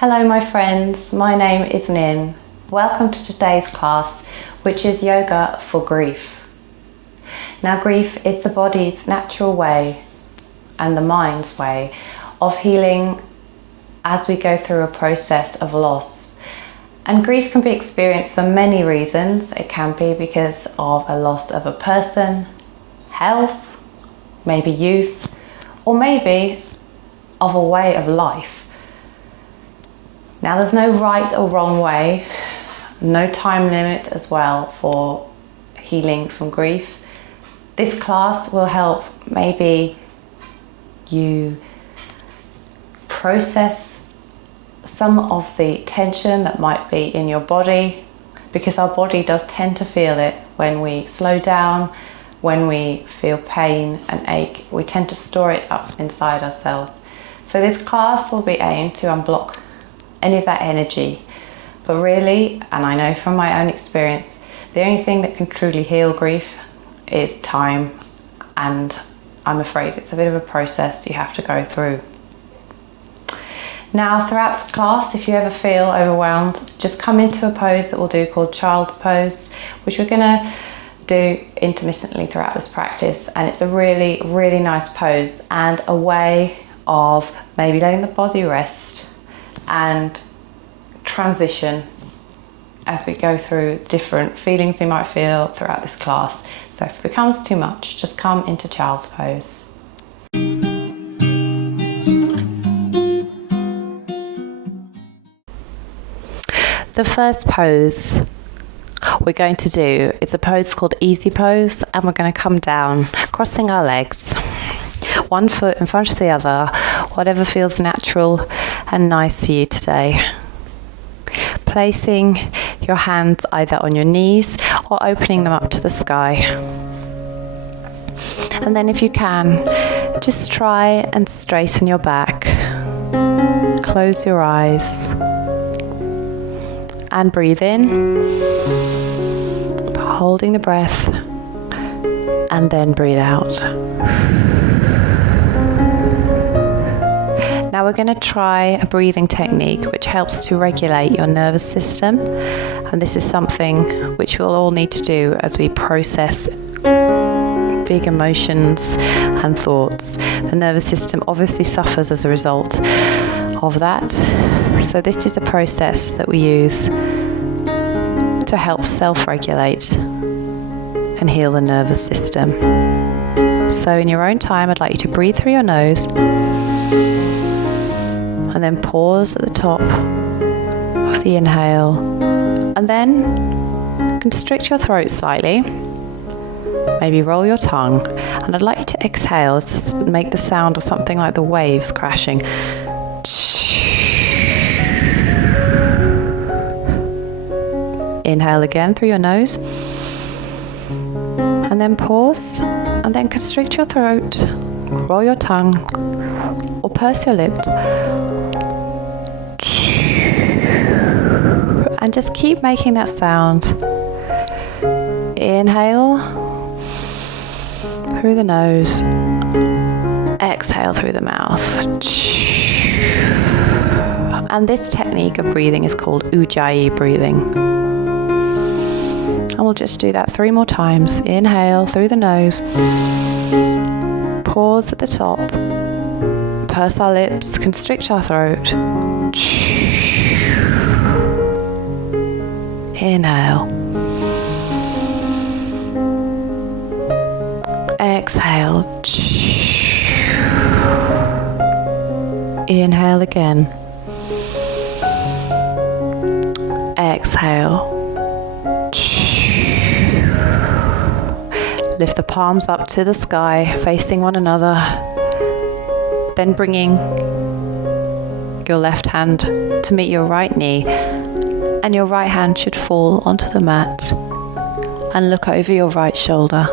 Hello my friends, my name is Nin. Welcome to today's class, which is yoga for grief. Now grief is the body's natural way and the mind's way of healing as we go through a process of loss. And grief can be experienced for many reasons. It can be because of a loss of a person, health, maybe youth, or maybe of a way of life. Now there's no right or wrong way, no time limit as well for healing from grief. This class will help maybe you process some of the tension that might be in your body, because our body does tend to feel it when we slow down, when we feel pain and ache. We tend to store it up inside ourselves. So this class will be aimed to unblock any of that energy. But really, and I know from my own experience, the only thing that can truly heal grief is time, and I'm afraid it's a bit of a process you have to go through. Now throughout this class, if you ever feel overwhelmed, just come into a pose that we'll do called Child's Pose, which we're going to do intermittently throughout this practice. And it's a really, really nice pose and a way of maybe letting the body rest and transition as we go through different feelings you might feel throughout this class. So if it becomes too much, just come into Child's Pose. The first pose we're going to do is a pose called Easy Pose, and we're going to come down, crossing our legs, one foot in front of the other, whatever feels natural and nice for you today. Placing your hands either on your knees or opening them up to the sky. And then if you can, just try and straighten your back. Close your eyes. And breathe in, holding the breath, and then breathe out. Now we're going to try a breathing technique which helps to regulate your nervous system, and this is something which we'll all need to do as we process big emotions and thoughts. The nervous system obviously suffers as a result of that, so this is a process that we use to help self-regulate and heal the nervous system. So in your own time, I'd like you to breathe through your nose and then pause at the top of the inhale, and then constrict your throat slightly, maybe roll your tongue, and I'd like you to exhale to make the sound of something like the waves crashing. Inhale again through your nose, and then pause, and then constrict your throat, roll your tongue, or purse your lips, and just keep making that sound. Inhale through the nose, exhale through the mouth. And this technique of breathing is called Ujjayi breathing. And we'll just do that 3 more times. Inhale through the nose, pause at the top, purse our lips, constrict our throat. Inhale. Exhale. Inhale again. Exhale. Lift the palms up to the sky, facing one another. Then bringing your left hand to meet your right knee, and your right hand should fall onto the mat, and look over your right shoulder.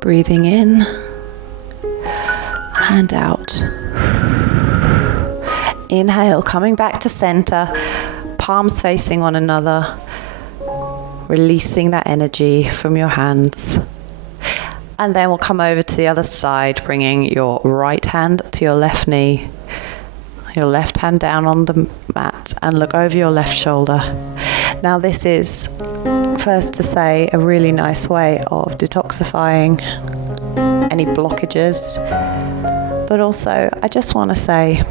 Breathing in and out. Inhale, coming back to center, palms facing one another, releasing that energy from your hands. And then we'll come over to the other side, bringing your right hand to your left knee, your left hand down on the mat, and look over your left shoulder. Now this is, first to say, a really nice way of detoxifying any blockages, but also I just want to say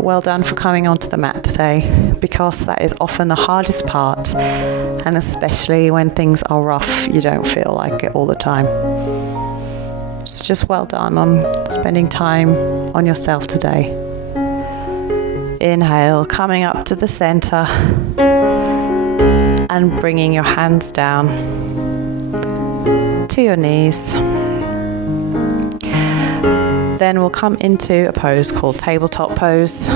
well done for coming onto the mat today, because that is often the hardest part, and especially when things are rough, you don't feel like it all the time. So just well done on spending time on yourself today. Inhale, coming up to the center and bringing your hands down to your knees. Then we'll come into a pose called Tabletop Pose.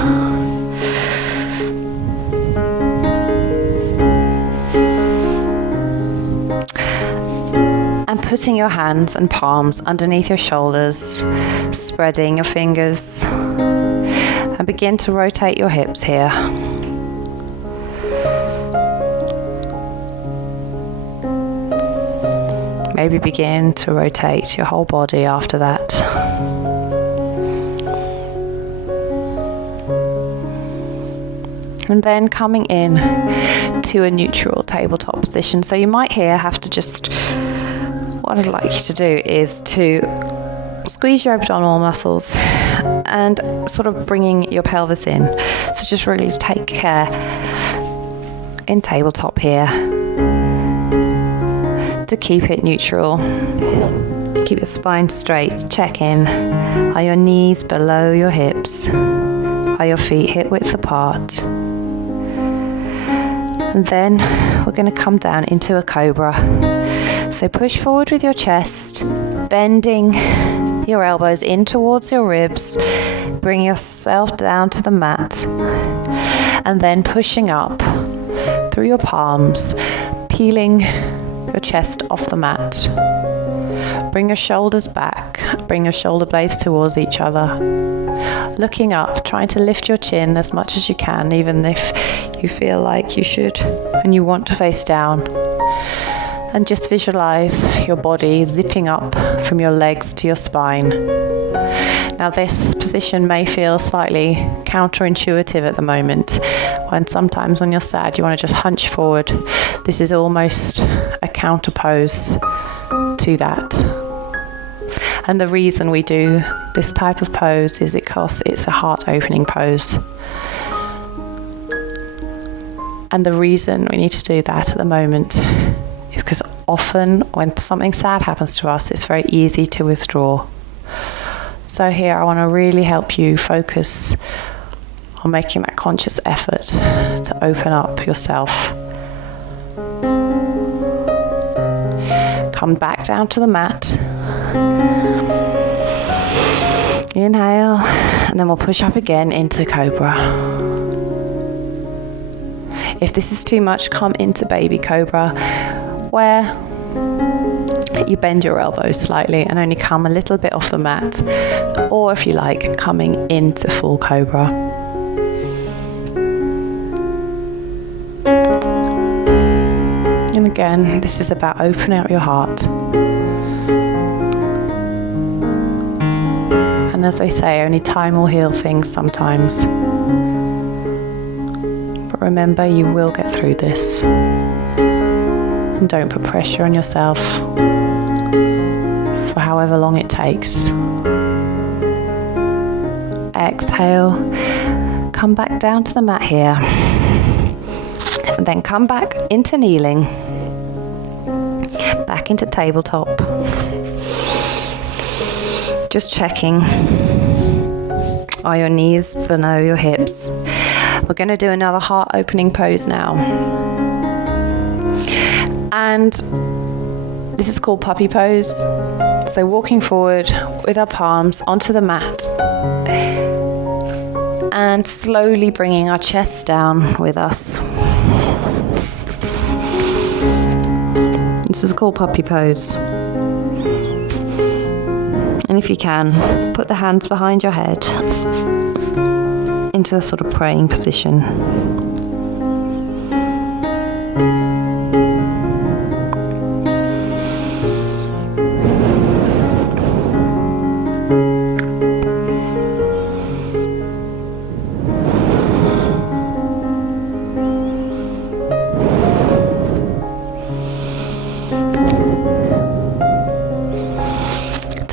And putting your hands and palms underneath your shoulders, spreading your fingers, and begin to rotate your hips here. Maybe begin to rotate your whole body after that. And then coming in to a neutral tabletop position. So you might here have to just, what I'd like you to do is to squeeze your abdominal muscles and sort of bringing your pelvis in. So just really take care in tabletop here to keep it neutral. Keep your spine straight. Check in. Are your knees below your hips? Are your feet hip width apart? And then we're going to come down into a cobra. So push forward with your chest, bending your elbows in towards your ribs. Bring yourself down to the mat. And then pushing up through your palms, peeling your chest off the mat. Bring your shoulders back. Bring your shoulder blades towards each other. Looking up, trying to lift your chin as much as you can, even if you feel like you should and you want to face down. And just visualize your body zipping up from your legs to your spine. Now this position may feel slightly counterintuitive at the moment, when sometimes when you're sad you want to just hunch forward. This is almost a counter pose to that. And the reason we do this type of pose is because it's a heart opening pose. And the reason we need to do that at the moment is because often when something sad happens to us, it's very easy to withdraw. So here I want to really help you focus on making that conscious effort to open up yourself. Come back down to the mat. Inhale, and then we'll push up again into Cobra. If this is too much, come into Baby Cobra, where you bend your elbows slightly and only come a little bit off the mat, or if you like, coming into Full Cobra. And again, this is about opening up your heart. And as they say, only time will heal things sometimes. But remember, you will get through this. And don't put pressure on yourself for however long it takes. Exhale, come back down to the mat here. And then come back into kneeling. Back into tabletop. Just checking. Are your knees below your hips? We're going to do another heart opening pose now. And this is called puppy pose. So walking forward with our palms onto the mat. And slowly bringing our chest down with us. This is called puppy pose. And if you can, put the hands behind your head into a sort of praying position.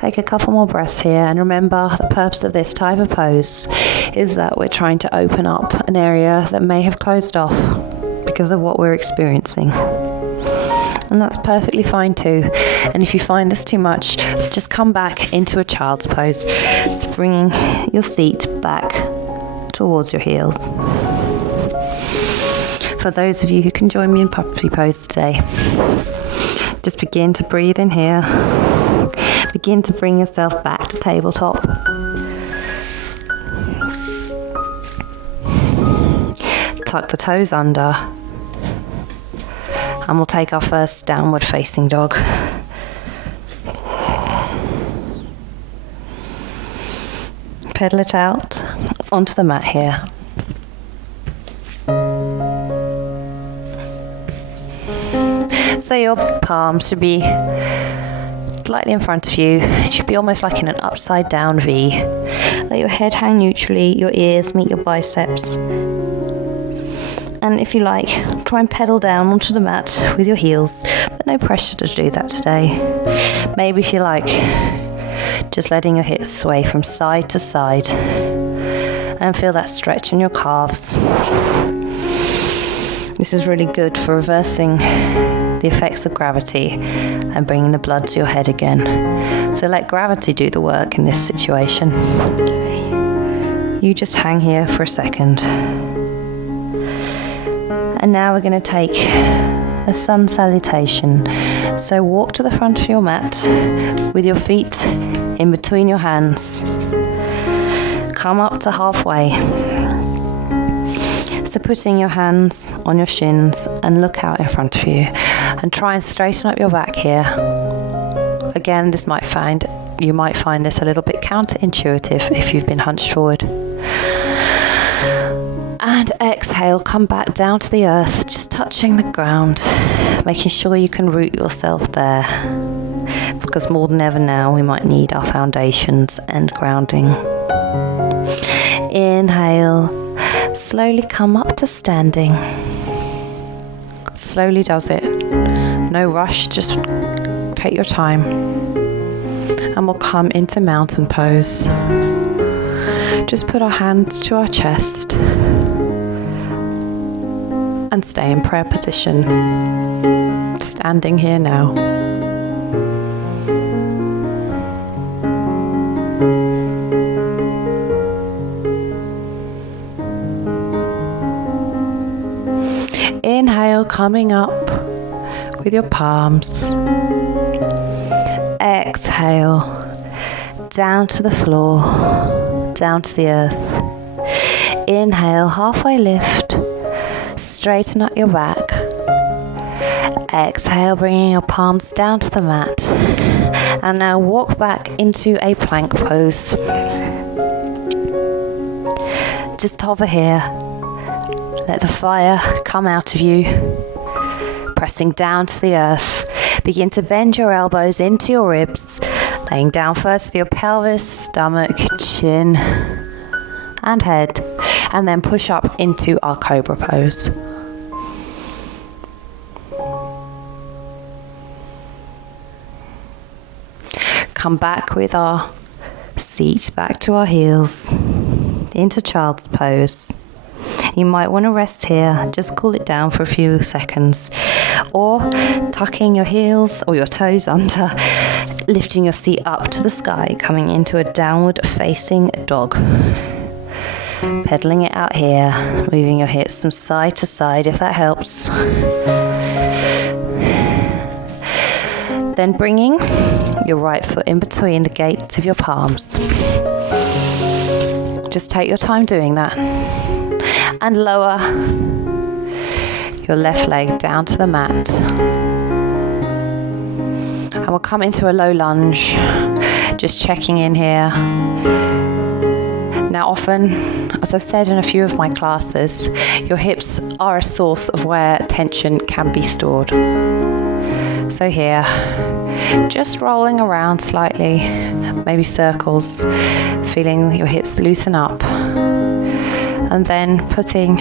Take a couple more breaths here, and remember the purpose of this type of pose is that we're trying to open up an area that may have closed off because of what we're experiencing. And that's perfectly fine too. And if you find this too much, just come back into a child's pose, bringing your seat back towards your heels. For those of you who can join me in puppy pose today, just begin to breathe in here. Begin to bring yourself back to tabletop. Tuck the toes under. And we'll take our first downward facing dog. Pedal it out onto the mat here. So your palms should be slightly in front of you. It should be almost like in an upside down V. Let your head hang neutrally, your ears meet your biceps. And if you like, try and pedal down onto the mat with your heels, but no pressure to do that today. Maybe if you like, just letting your hips sway from side to side and feel that stretch in your calves. This is really good for reversing the effects of gravity and bringing the blood to your head again. So let gravity do the work in this situation. You just hang here for a second. And now we're going to take a sun salutation. So walk to the front of your mat with your feet in between your hands. Come up to halfway. So putting your hands on your shins and look out in front of you. And try and straighten up your back here. Again, you might find this a little bit counterintuitive if you've been hunched forward. And exhale, come back down to the earth, just touching the ground, making sure you can root yourself there. Because more than ever now, we might need our foundations and grounding. Inhale, slowly come up to standing. Slowly does it. No rush, just take your time. And we'll come into mountain pose. Just put our hands to our chest. And stay in prayer position. Standing here now. Inhale, coming up with your palms. Exhale, down to the floor, down to the earth. Inhale, halfway lift. Straighten up your back. Exhale, bringing your palms down to the mat. And now walk back into a plank pose. Just hover here. Let the fire come out of you. Pressing down to the earth. Begin to bend your elbows into your ribs. Laying down first with your pelvis, stomach, chin, and head. And then push up into our cobra pose. Come back with our seat back to our heels into child's pose. You might want to rest here, just cool it down for a few seconds, or tucking your heels or your toes under, lifting your seat up to the sky, coming into a downward facing dog. Pedaling it out here, moving your hips from side to side if that helps. Then bringing your right foot in between the gates of your palms. Just take your time doing that. And lower your left leg down to the mat. And we'll come into a low lunge, just checking in here. Now often, as I've said in a few of my classes, your hips are a source of where tension can be stored. So here, just rolling around slightly, maybe circles, feeling your hips loosen up. And then putting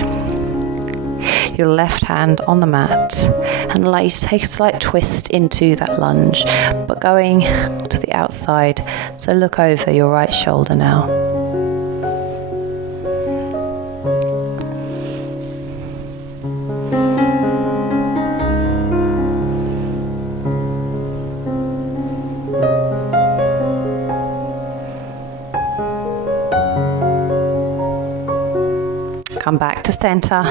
your left hand on the mat and allow you to take a slight twist into that lunge, but going to the outside. So look over your right shoulder now. Come back to center.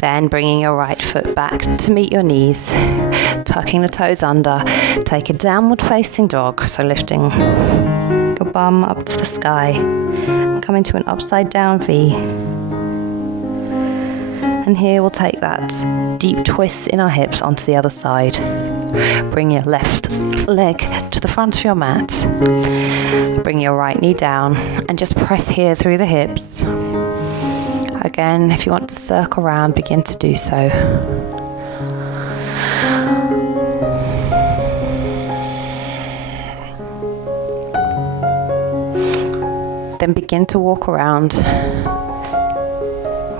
Then bringing your right foot back to meet your knees, tucking the toes under. Take a downward facing dog, so lifting your bum up to the sky. Come into an upside down V. And here we'll take that deep twist in our hips onto the other side. Bring your left leg to the front of your mat. Bring your right knee down and just press here through the hips. Again, if you want to circle around, begin to do so. Then begin to walk around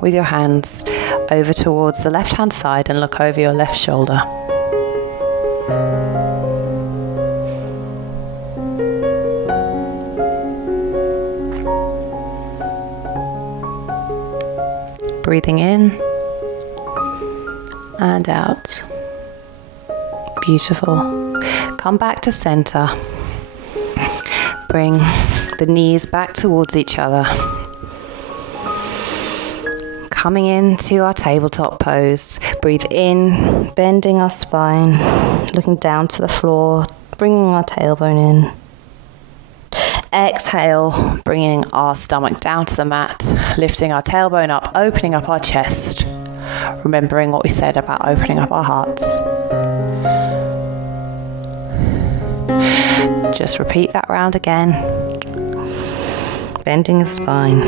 with your hands over towards the left hand side and look over your left shoulder. Breathing in and out. Beautiful. Come back to center. Bring the knees back towards each other. Coming into our tabletop pose. Breathe in, bending our spine, looking down to the floor, bringing our tailbone in. Exhale, bringing our stomach down to the mat, lifting our tailbone up, opening up our chest, remembering what we said about opening up our hearts. Just repeat that round again, bending the spine.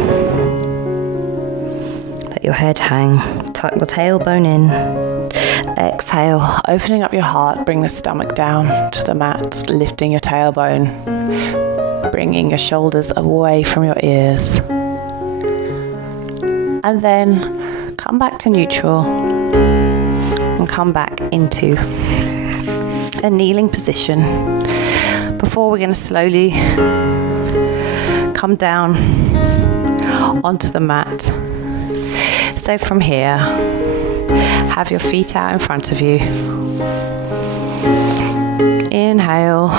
Let your head hang, tuck the tailbone in. Exhale, opening up your heart, bring the stomach down to the mat, lifting your tailbone. Bringing your shoulders away from your ears. And then come back to neutral and come back into a kneeling position before we're going to slowly come down onto the mat. So from here, have your feet out in front of you. Inhale.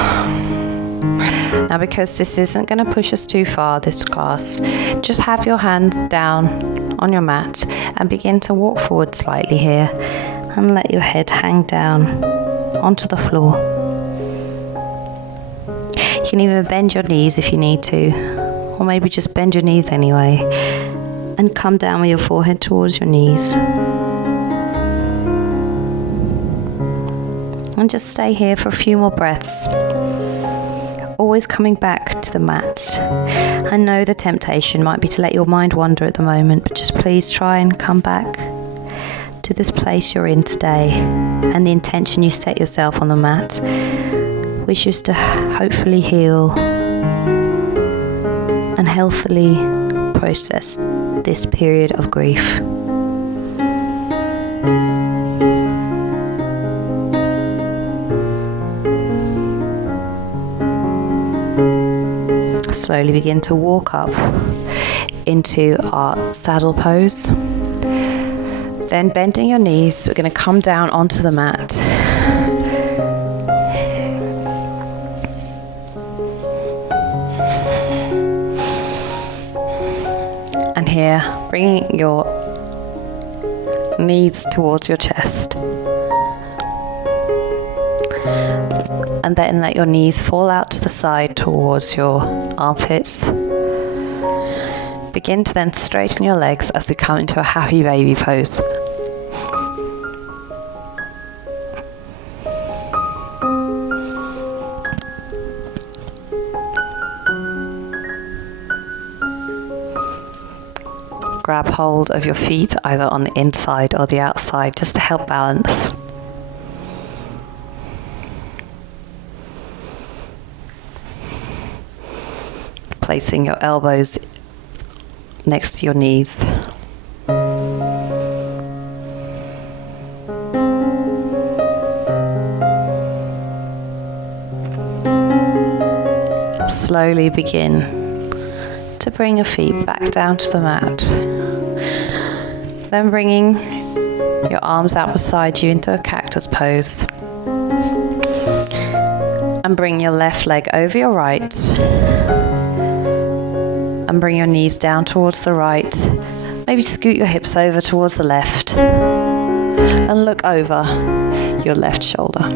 Now, because this isn't going to push us too far, this class, just have your hands down on your mat and begin to walk forward slightly here and let your head hang down onto the floor. You can even bend your knees if you need to, or maybe just bend your knees anyway and come down with your forehead towards your knees. And just stay here for a few more breaths. Always coming back to the mat. I know the temptation might be to let your mind wander at the moment, but just please try and come back to this place you're in today and the intention you set yourself on the mat, which is to hopefully heal and healthily process this period of grief. Slowly begin to walk up into our saddle pose. Then bending your knees, we're going to come down onto the mat. And here, bringing your knees towards your chest. And then let your knees fall out to the side towards your armpits. Begin to then straighten your legs as we come into a happy baby pose. Grab hold of your feet either on the inside or the outside just to help balance. Placing your elbows next to your knees. slowly begin to bring your feet back down to the mat. Then bringing your arms out beside you into a cactus pose. And bring your left leg over your right. And bring your knees down towards the right. Maybe scoot your hips over towards the left. And look over your left shoulder.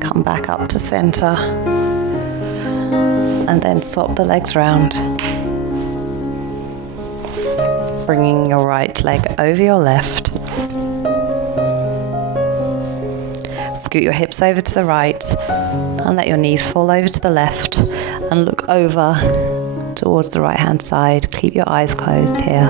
Come back up to center. And then swap the legs round. Bringing your right leg over your left. Scoot your hips over to the right and let your knees fall over to the left and look over towards the right hand side. Keep your eyes closed here.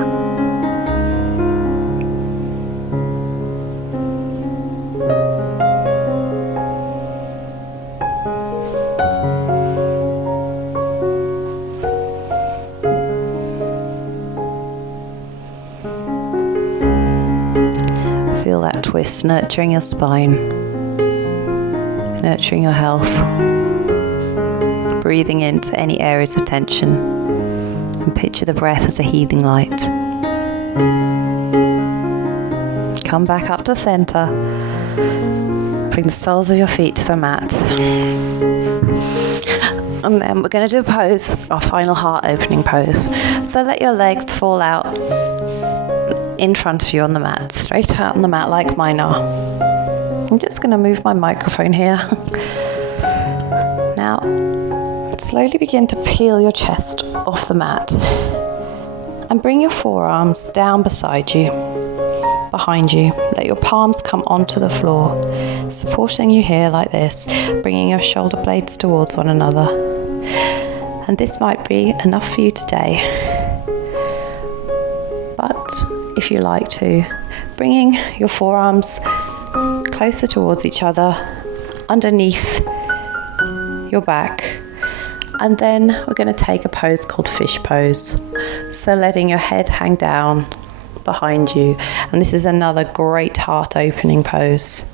Feel that twist, nurturing your spine, nurturing your health, breathing into any areas of tension, and picture the breath as a healing light. Come back up to center, bring the soles of your feet to the mat, and then we're going to do a pose, our final heart opening pose. So let your legs fall out in front of you on the mat, straight out on the mat like mine are. I'm just going to move my microphone here. Now, slowly begin to peel your chest off the mat and bring your forearms down beside you, behind you. Let your palms come onto the floor, supporting you here like this, bringing your shoulder blades towards one another. And this might be enough for you today. But if you like to, bringing your forearms closer towards each other, underneath your back. And then we're going to take a pose called fish pose. So letting your head hang down behind you. And this is another great heart opening pose.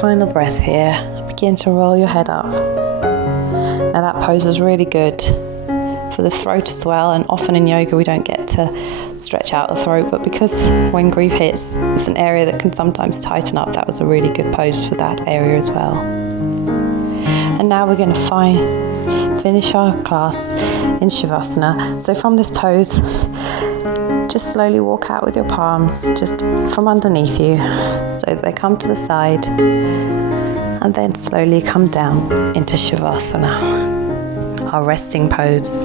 Final breath here. Begin to roll your head up. Now that pose is really good for the throat as well, and often in yoga we don't get to stretch out the throat, but because when grief hits, it's an area that can sometimes tighten up. That was a really good pose for that area as well. And now we're going to finish our class in Shavasana. So from this pose, just slowly walk out with your palms just from underneath you so that they come to the side, and then slowly come down into Shavasana, our resting pose.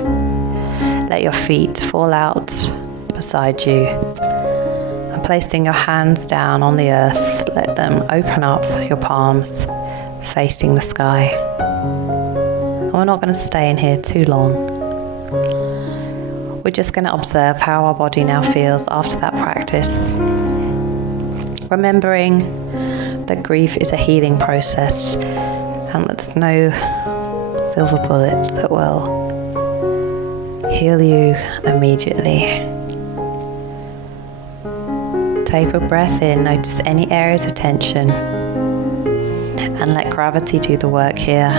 Let your feet fall out beside you, and placing your hands down on the earth, let them open up, your palms facing the sky. And we're not going to stay in here too long. We're just going to observe how our body now feels after that practice. Remembering that grief is a healing process and that there's no silver bullet that will heal you immediately. Take a breath in, notice any areas of tension, and let gravity do the work here.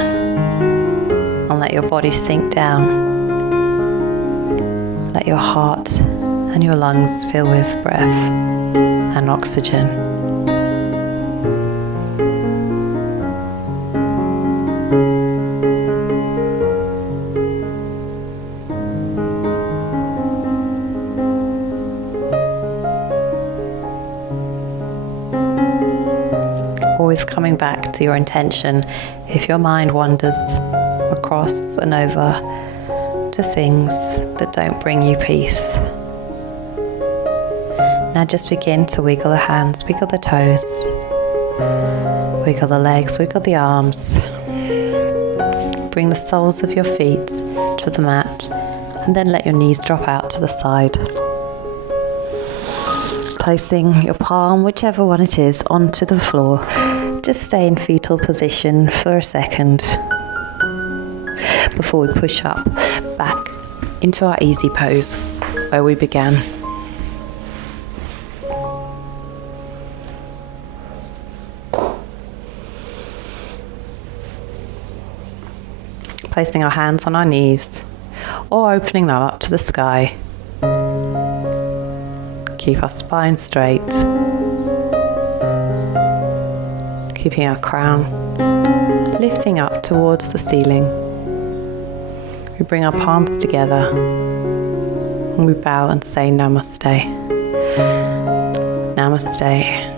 And let your body sink down. Let your heart and your lungs fill with breath and oxygen. Always always coming back to your intention if your mind wanders across and over to things that don't bring you peace. Now just begin to wiggle the hands, wiggle the toes, wiggle the legs, wiggle the arms. Bring the soles of your feet to the mat and then let your knees drop out to the side. Placing your palm, whichever one it is, onto the floor. Just stay in fetal position for a second before we push up back into our easy pose where we began. Placing our hands on our knees or opening them up to the sky. Keep our spine straight. Keeping our crown lifting up towards the ceiling. We bring our palms together and we bow and say Namaste. Namaste.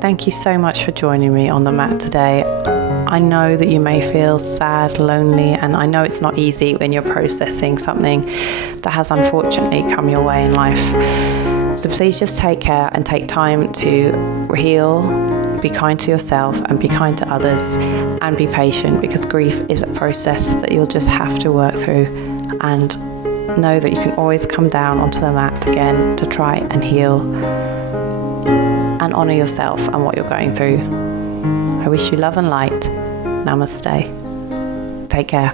Thank you so much for joining me on the mat today. I know that you may feel sad, lonely, and I know it's not easy when you're processing something that has unfortunately come your way in life. So please just take care and take time to heal, be kind to yourself and be kind to others, and be patient, because grief is a process that you'll just have to work through, and know that you can always come down onto the mat again to try and heal and honour yourself and what you're going through. I wish you love and light. Namaste. Take care.